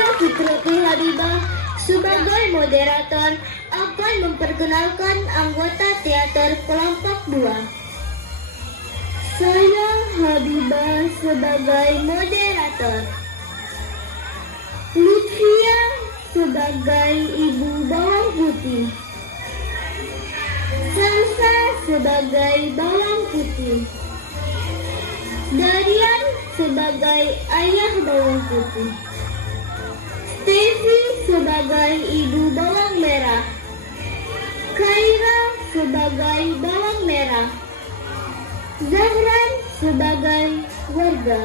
Saya Fitratul Habibah sebagai moderator akan memperkenalkan anggota teater kelompok 2. Saya Habibah sebagai moderator. Lutfia sebagai ibu bawang putih. Salsa sebagai bawang putih. Darian sebagai ayah bawang putih. Stevie sebagai ibu bawang merah. Khaira sebagai bawang merah. Zahran sebagai warga.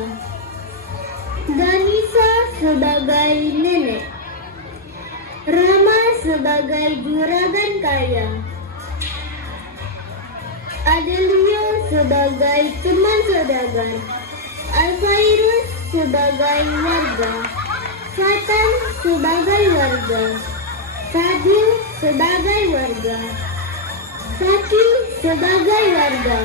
Danisa sebagai nenek. Rama sebagai juragan kaya. Adelia sebagai teman saudagar. Alfairus sebagai warga. Fatan sebagai warga. Fadil sebagai warga. Fakih sebagai warga.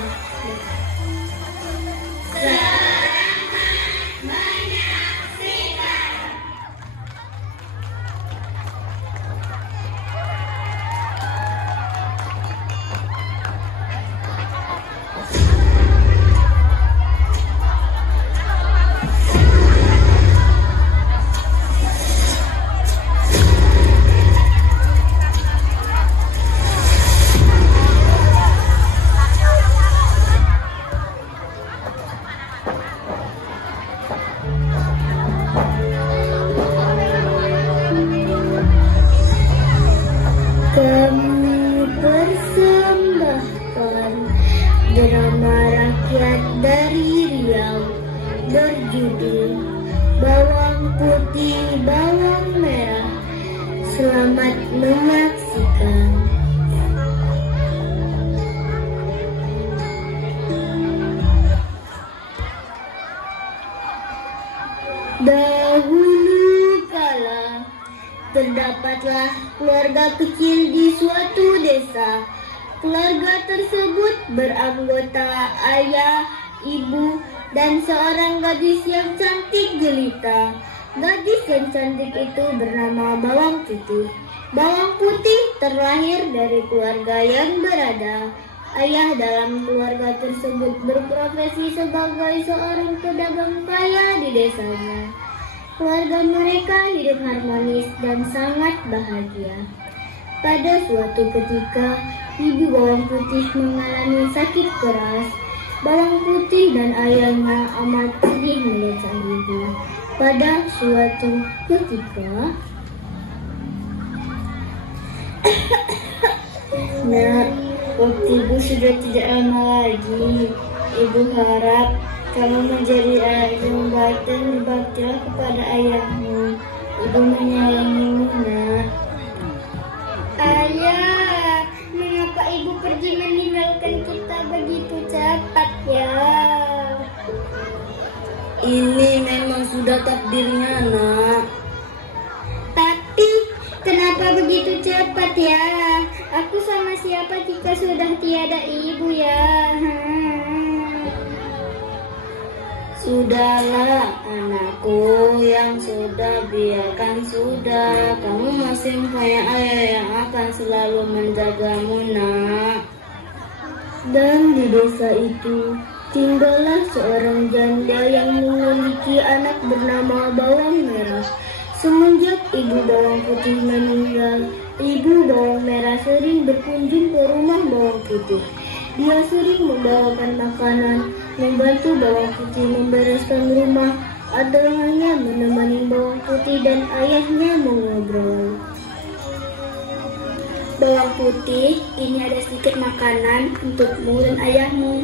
Kami persembahkan drama rakyat dari Riau berjudul Bawang Putih Bawang Merah. Selamat menyaksikan. Dahulu kala terdapatlah keluarga kecil di suatu desa. Keluarga tersebut beranggota ayah, ibu, dan seorang gadis yang cantik jelita. Gadis yang cantik itu bernama Bawang Putih. Bawang Putih terlahir dari keluarga yang berada. Ayah dalam keluarga tersebut berprofesi sebagai seorang pedagang kaya di desanya. Keluarga mereka hidup harmonis dan sangat bahagia. Pada suatu ketika, ibu Bawang Putih mengalami sakit keras. Bawang Putih dan ayahnya amat sedih melihat sang ibu. Pada suatu ketika, Nak, waktu ibu sudah tidak lama lagi. Ibu harap kamu menjadi anak yang baik dan berbaktilah kepada ayahmu. Ibu menyayangimu, Nak. Ayah, mengapa ibu pergi meninggalkan kita begitu cepat ya? Ini memang sudah takdirnya, Nak. Tapi kenapa begitu cepat ya? Aku sama siapa jika sudah tiada ibu ya? Sudahlah anakku, yang sudah biarkan sudah. Kamu masih punya ayah yang akan selalu menjagamu, Nak. Dan di desa itu tinggallah seorang janda yang memiliki anak bernama Bawang Merah. Semenjak ibu Bawang Putih meninggal, ibu Bawang Merah sering berkunjung ke rumah Bawang Putih. Dia sering membawakan makanan, membantu Bawang Putih membereskan rumah, atau hanya menemani Bawang Putih dan ayahnya mengobrol. Bawang Putih, ini ada sedikit makanan untukmu dan ayahmu.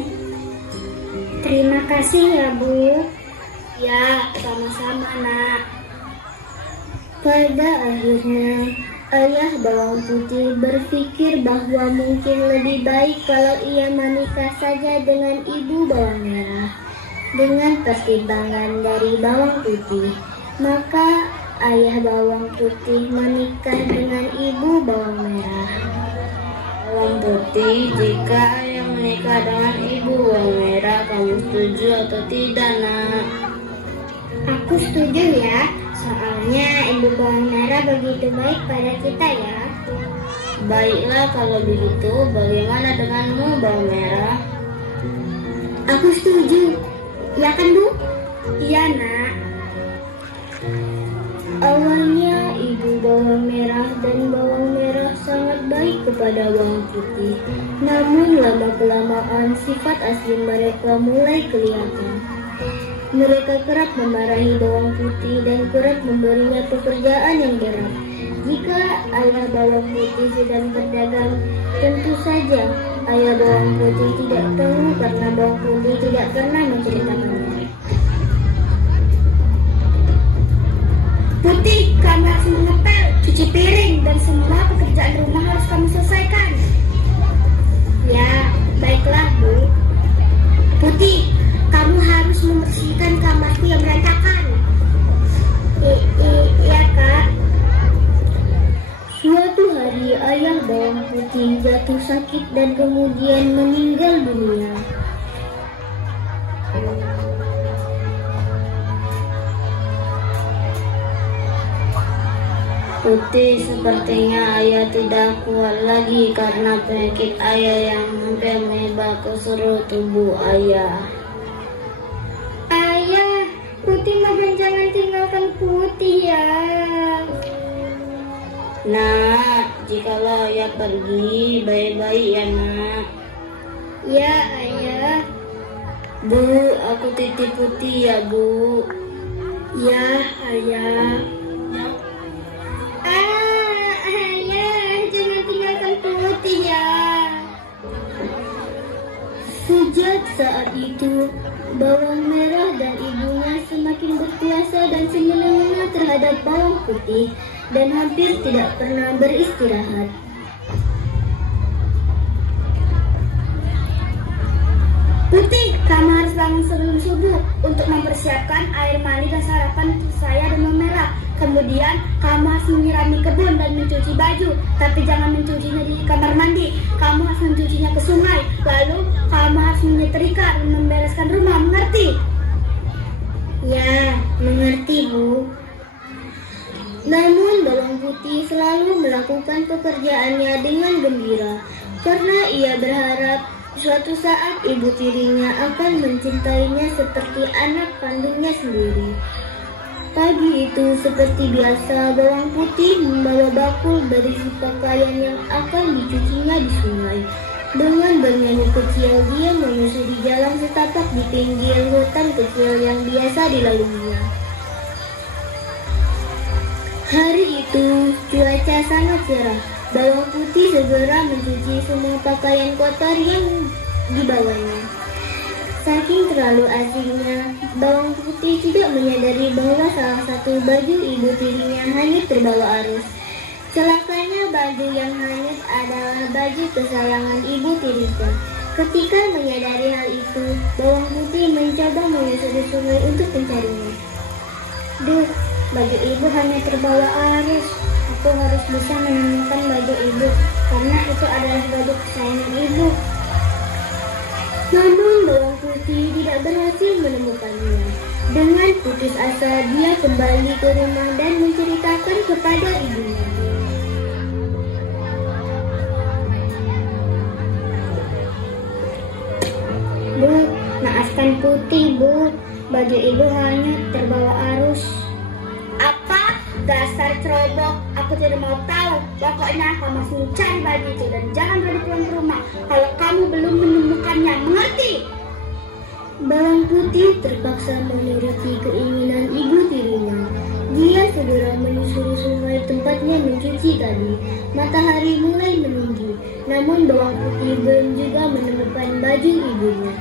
Terima kasih ya, Bu. Ya, sama-sama, Nak. Pada akhirnya, ayah Bawang Putih berpikir bahwa mungkin lebih baik kalau ia menikah saja dengan ibu Bawang Merah. Dengan pertimbangan dari Bawang Putih, maka ayah Bawang Putih menikah dengan ibu Bawang Merah. Bawang Putih, jika ayah menikah dengan ibu Bawang Merah, kamu setuju atau tidak, Nak? Aku setuju ya, soalnya ibu bawang merah begitu baik pada kita ya. Baiklah kalau begitu, bagaimana denganmu bawang merah? Aku setuju. Ya kan, Bu? Iya, Nak. Awalnya ibu bawang merah dan bawang merah sangat baik kepada bawang putih. Namun lama-kelamaan sifat asli mereka mulai kelihatan. Mereka kerap memarahi bawang putih dan kerap memberinya pekerjaan yang berat. Jika ayah bawang putih sedang berdagang, tentu saja ayah bawang putih tidak tahu karena bawang putih tidak pernah menceritakannya. Putih, kamu harus mengepel, cuci piring, dan semua pekerjaan rumah harus kamu selesaikan. Ya, baiklah, Bu. Putih, kamu harus membersihkan kamarku yang berantakan. Iya, Kak. Suatu hari ayah bawang putih jatuh sakit dan kemudian meninggal dunia. Putih, sepertinya ayah tidak kuat lagi karena penyakit ayah yang hampir menyebar ke seluruh tubuh ayah. Ayah, Putih mohon jangan tinggalkan Putih ya. Nak, jikalau ayah pergi, baik-baik ya nak. Ya, Ayah. Bu, aku titip Putih ya Bu. Ya, Ayah. Ayah, jangan tinggalkan Putih ya. Sejak saat itu, bawang merah dan ibunya semakin berkuasa dan semena-mena terhadap bawang putih dan hampir tidak pernah beristirahat. Putih, kamu harus bangun sebelum subuh untuk mempersiapkan air mandi dan sarapan untuk saya dan bawang merah. Kemudian, kamu harus menyirami kebun dan mencuci baju, tapi jangan mencucinya di kamar mandi. Kamu harus mencucinya ke sungai. Lalu, kamu harus menyetrika dan membereskan rumah, mengerti? Ya, mengerti, Bu. Namun, bawang putih selalu melakukan pekerjaannya dengan gembira, karena ia berharap suatu saat ibu tirinya akan mencintainya seperti anak kandungnya sendiri. Pagi itu seperti biasa, bawang putih membawa bakul berisi pakaian yang akan dicucinya di sungai. Dengan bernyanyi kecil, dia menyusuri jalan setapak di pinggir hutan kecil yang biasa dilaluinya. Hari itu, cuaca sangat cerah. Bawang putih segera mencuci semua pakaian kotor yang dibawanya. Saking terlalu asiknya, bawang putih tidak menyadari bahwa salah satu baju ibu tirinya hanyut terbawa arus. Celakanya baju yang hanyut adalah baju kesayangan ibu tirinya. Ketika menyadari hal itu, bawang putih mencoba menyusuri sungai untuk mencarinya. Duh, baju ibu hanya terbawa arus. Aku harus bisa menemukan baju ibu, karena itu adalah baju kesayangan ibu. Namun bawang putih tidak berhasil menemukannya. Dengan putus asa, dia kembali ke rumah dan menceritakan kepada ibunya. Bu, maafkan Putih, Bu. Baju ibu hanyut terbawa arus. Apa? Dasar ceroboh, aku tidak mau tahu. Pokoknya kamu harus mencari baju itu dan jangan berani pulang ke rumah kalau kamu belum menemukannya, mengerti? Bawang putih terpaksa menuruti keinginan ibu tirinya. Dia segera menyusuri sungai tempatnya mencuci tadi. Matahari mulai meninggi, namun bawang putih belum juga menemukan baju ibunya.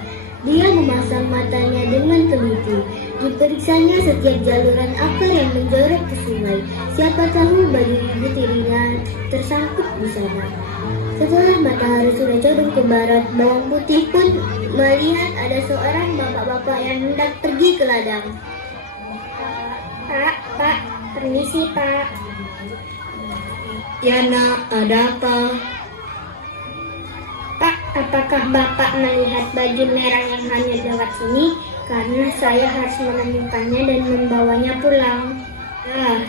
Dia memasang matanya dengan teliti. Diperiksanya setiap jaluran akar yang menjorok ke sungai. Siapa tahu baju ibu tirinya tersangkut di sana. Setelah matahari sudah condong ke barat, bawang putih pun melihat ada seorang bapak-bapak yang hendak pergi ke ladang. Pak, permisi Pak. Ya nak, ada apa? Pak, apakah Bapak melihat baju merah yang hanya lewat sini? Karena saya harus menemukannya dan membawanya pulang.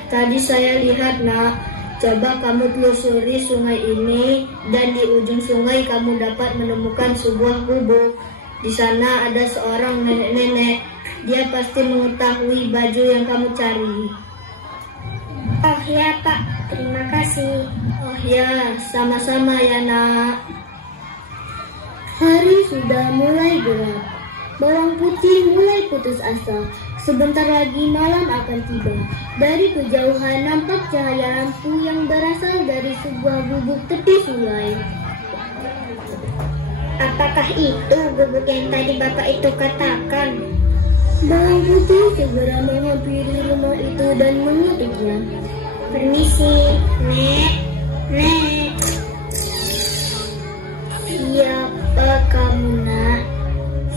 Tadi saya lihat, Nak. Coba kamu telusuri sungai ini, dan di ujung sungai kamu dapat menemukan sebuah gubuk. Di sana ada seorang nenek-nenek. Dia pasti mengetahui baju yang kamu cari. Oh ya Pak, terima kasih. Oh ya, sama-sama ya Nak. Hari sudah mulai gelap. Bawang putih mulai putus asa. Sebentar lagi malam akan tiba. Dari kejauhan nampak cahaya lampu yang berasal dari sebuah gubuk tepi sungai. Apakah itu gubuk yang tadi Bapak itu katakan? Bawang putih segera menghampiri rumah itu dan mengetuknya. Permisi, Nek. Nek. Siapa kamu, Nak?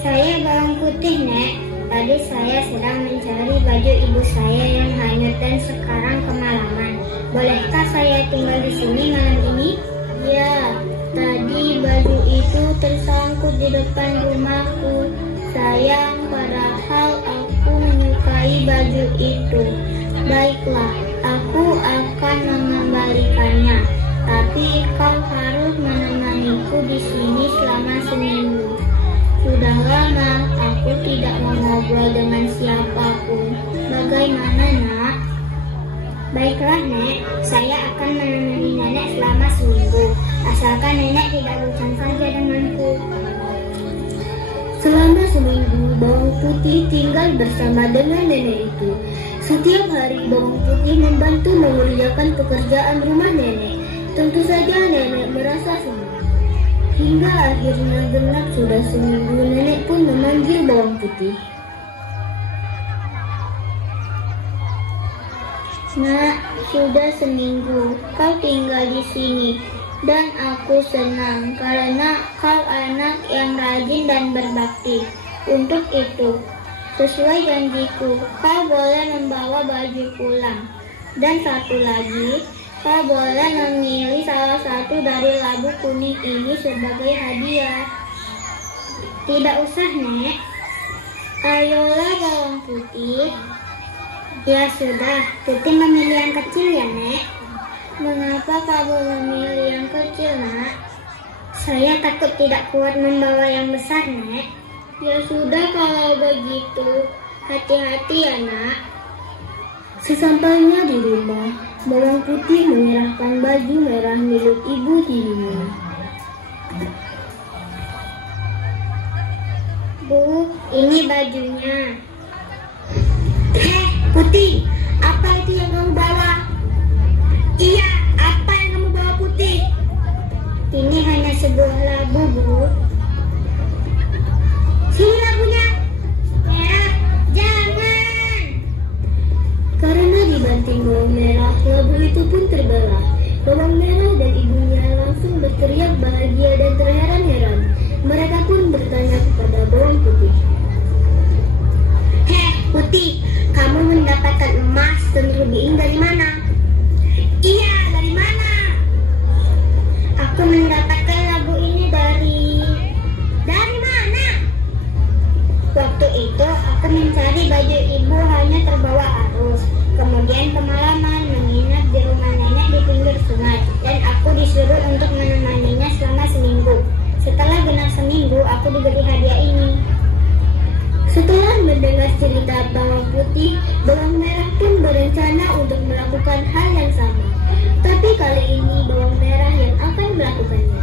Saya Bawang Putih, Nek. Tadi saya sedang mencari baju ibu saya yang hanyut dan sekarang kemalaman. Bolehkah saya tinggal di sini malam ini? Ya, tadi baju itu tersangkut di depan rumahku. Sayang, padahal aku menyukai baju itu. Baiklah, aku akan mengembalikannya. Tapi kau harus menemaniku di sini selama seminggu. Sudah lama aku tidak mengobrol dengan siapapun. Bagaimana, Nak? Baiklah, Nek. Saya akan menemani Nenek selama seminggu. Asalkan Nenek tidak bosan saja denganku. Selama seminggu, Bawang Putih tinggal bersama dengan nenek itu. Setiap hari, Bawang Putih membantu mengerjakan pekerjaan rumah nenek. Tentu saja nenek merasa senang. Hingga akhirnya genap sudah seminggu, nenek pun memanggil Bawang Putih. Nak, sudah seminggu kau tinggal di sini. Dan aku senang karena kau anak yang rajin dan berbakti. Untuk itu, sesuai janjiku, kau boleh membawa baju pulang. Dan satu lagi, kau boleh memilih salah satu dari labu kuning ini sebagai hadiah. Tidak usah, Nek. Ayolah Bawang Putih. Ya sudah, Tuti memilih yang kecil ya, Nek. Mengapa kamu memilih yang kecil, Nak? Saya takut tidak kuat membawa yang besar, Nek. Ya sudah kalau begitu, hati-hati ya, Nak. Sesampainya di rumah, Bawang Putih menyerahkan baju merah milik ibu tirinya. Bu, ini bajunya. Putih, apa itu yang kamu bawa? Iya, apa yang kamu bawa, Putih? Ini hanya sebuah labu, Bu. Sini labunya. Merah, jangan. Karena dibanting bawang merah, labu itu pun terbelah. Bawang merah dan ibunya langsung berteriak bahagia dan terheran-heran. Mereka pun bertanya kepada Bawang Putih. Putih, kamu mendapatkan emas dan rubiin dari mana? Iya, dari mana? Aku mendapatkan labu ini dari mana? Waktu itu aku mencari baju ibu hanya terbawa arus. Kemudian kemalaman menginap di rumah nenek di pinggir sungai. Dan aku disuruh untuk menemaninya selama seminggu. Setelah genap seminggu, aku diberi hadiah ini. Setelah mendengar cerita Bawang Putih, Bawang Merah pun berencana untuk melakukan hal yang sama. Tapi kali ini Bawang Merah yang akan melakukannya.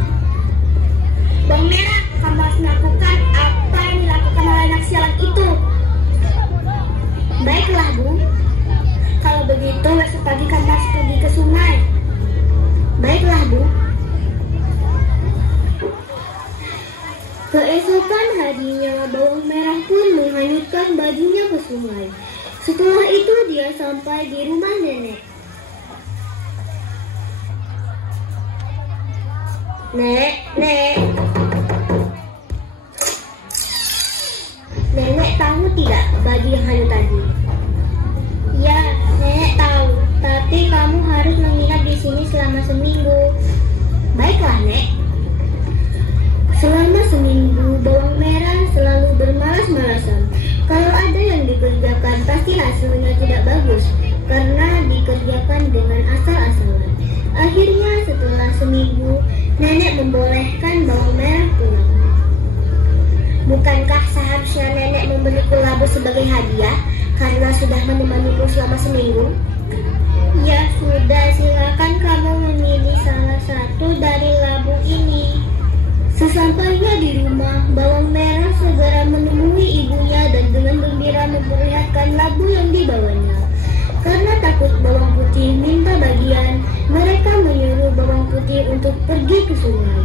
Bawang Merah, kamu harus melakukan apa yang dilakukan oleh anak sialan itu. Baiklah, Bu. Kalau begitu, besok pagi kamu harus pergi ke sungai. Baiklah, Bu. Keesokan harinya, Bawang Merah pun menghanyutkan bajunya ke sungai. Setelah itu dia sampai di rumah nenek. Nek. Nenek tahu tidak baju yang hanyut tadi? Ya, nenek tahu. Tapi kamu harus menginap di sini selama seminggu. Baiklah, Nek. Selama seminggu, Bawang Merah selalu bermalas-malasan. Kalau ada yang dikerjakan, pasti hasilnya tidak bagus. Karena membolehkan bawang merah pulang. Bukankah seharusnya nenek memberiku labu sebagai hadiah karena sudah menemaniku selama seminggu? Ya sudah, silakan kamu memilih salah satu dari labu ini. Sesampainya di rumah, bawang merah segera menemui ibunya dan dengan gembira memperlihatkan labu yang dibawanya. Karena takut bawang putih minta bagian, mereka menyuruh bawang putih untuk pergi ke sungai.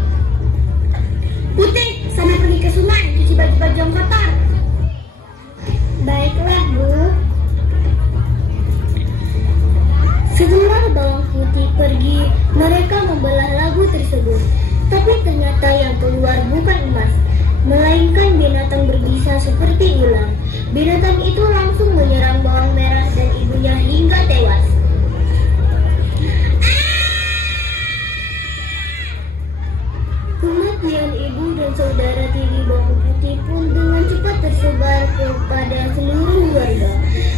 Putih, sana pergi ke sungai, cuci baju-baju yang kotor. Baiklah, Bu. Setelah bawang putih pergi, mereka membelah labu tersebut. Tapi ternyata yang keluar bukan emas, melainkan binatang berbisa seperti ular. Binatang itu langsung menyerang bawang merah dan ibunya hingga tewas. Kematian ibu dan saudara tiri bawang putih pun dengan cepat tersebar kepada seluruh warga.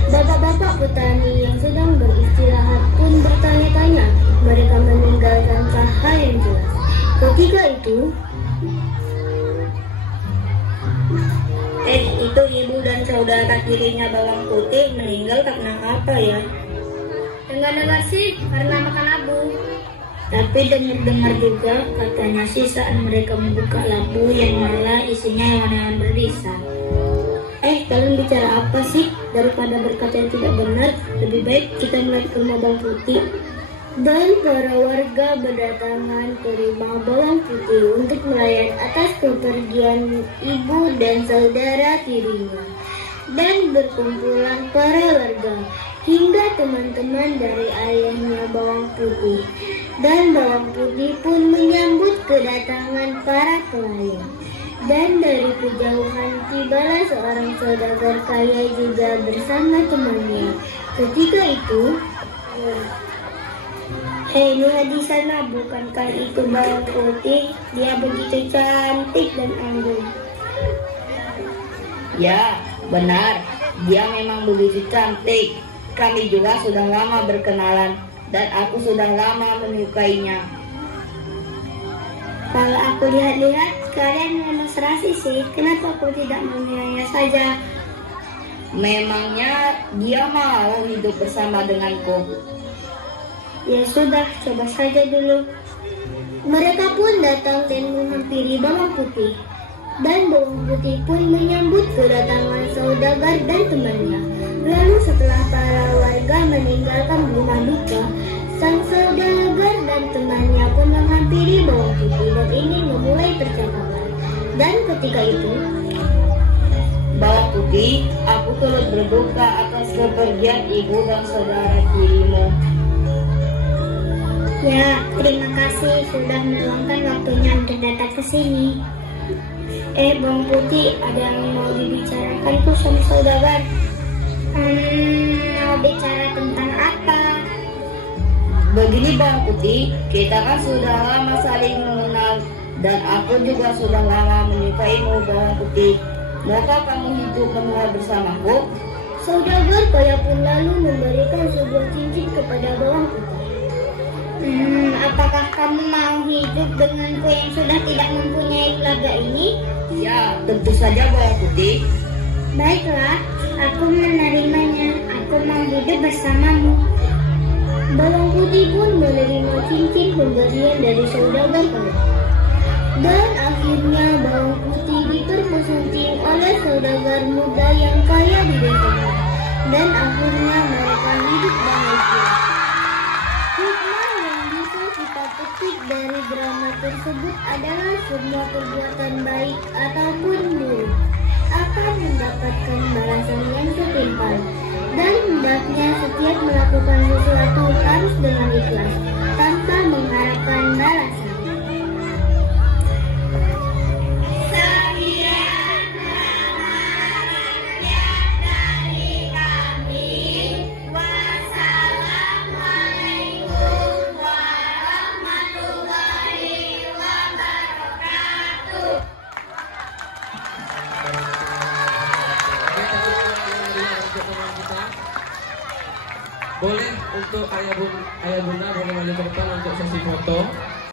Bapak-bapak petani yang sedang beristirahat pun bertanya-tanya. Mereka meninggalkan cahaya yang jelas. Ketika itu, itu ibu dan saudara tirinya bawang putih meninggal karena apa ya? dengar-dengar sih karena makan labu. Tapi dengar-dengar juga katanya sih saat mereka membuka labu yang malah isinya hewan-hewan berbisa. Kalian bicara apa sih? Daripada berkata yang tidak benar, lebih baik kita melihat ke rumah bawang putih. Dan para warga berdatangan ke rumah bawang putih untuk melayan atas kepergian ibu dan saudara tirinya. Dan berkumpulan para warga hingga teman-teman dari ayahnya bawang putih. Dan bawang putih pun menyambut kedatangan para pelayan. Dan dari kejauhan tibalah seorang saudagar kaya juga bersama temannya. Ketika itu, lihat di sana, bukankah itu bawang putih? Dia begitu cantik dan anggun. Ya, benar. Dia memang begitu cantik. Kami juga sudah lama berkenalan dan aku sudah lama menyukainya. Kalau aku lihat-lihat, kalian memang serasi sih. Kenapa aku tidak menilainya saja? Memangnya dia mau hidup bersama denganku? Ya sudah, coba saja dulu. Mereka pun datang dan menghampiri bawang putih. Dan bawang putih pun menyambut kedatangan saudagar dan temannya. Lalu setelah para warga meninggalkan rumah duka, sang saudagar dan temannya pun menghampiri bawang putih dan ingin memulai percakapan. Dan ketika itu, Bawang putih, aku turut berduka atas kepergian ibu dan saudara tirimu. ya terima kasih sudah meluangkan waktunya untuk datang ke sini. Bawang putih, ada yang mau dibicarakan tuh sama saudagar. Mau bicara tentang apa? Begini bawang putih, kita kan sudah lama saling mengenal dan aku juga sudah lama menyukaimu bawang putih. Maukah kamu hidup menua bersamaku? Saudagar kaya pun lalu memberikan sebuah cincin kepada bawang putih. Apakah kamu mau hidup denganku yang sudah tidak mempunyai keluarga ini? Ya, tentu saja bawang putih. Baiklah, aku menerimanya. Aku mau hidup bersamamu. Bawang putih pun menerima cincin pemberian dari saudagar kaya. Dan akhirnya bawang putih dipersunting oleh saudagar muda yang kaya di desanya. Dan akhirnya mereka hidup bahagia. Hikmah yang bisa kita petik dari drama tersebut adalah semua perbuatan baik ataupun buruk akan mendapatkan balasan yang setimpal. Dan hendaknya setiap melakukan sesuatu harus dengan ikhlas, tanpa mengharapkan balasan. Boleh untuk ayah bunda boleh maju ke depan untuk sesi foto.